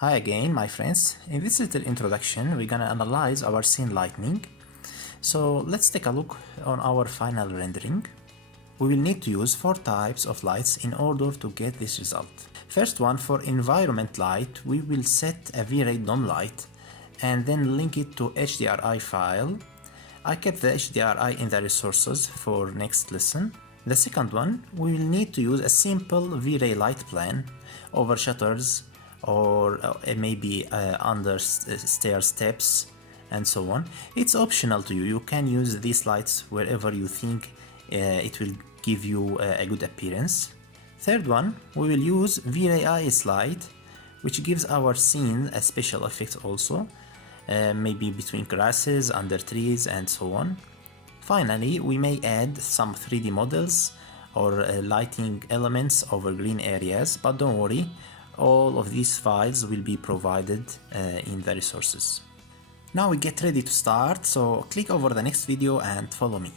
Hi again, my friends. In this little introduction, we're gonna analyze our scene lighting. So let's take a look on our final rendering. We will need to use 4 types of lights in order to get this result. First one, for environment light, we will set a V-Ray dome light and then link it to HDRI file. I kept the HDRI in the resources for next lesson. The second one, we will need to use a simple V-Ray light plan over shutters or maybe under stair steps and so on. It's optional to you. You can use these lights wherever you think it will give you a good appearance. Third one, we will use V-Ray IS light, which gives our scene a special effect also, maybe between grasses, under trees and so on. Finally, we may add some 3D models or lighting elements over green areas, but don't worry, all of these files will be provided in the resources. Now we get ready to start, so click over the next video and follow me.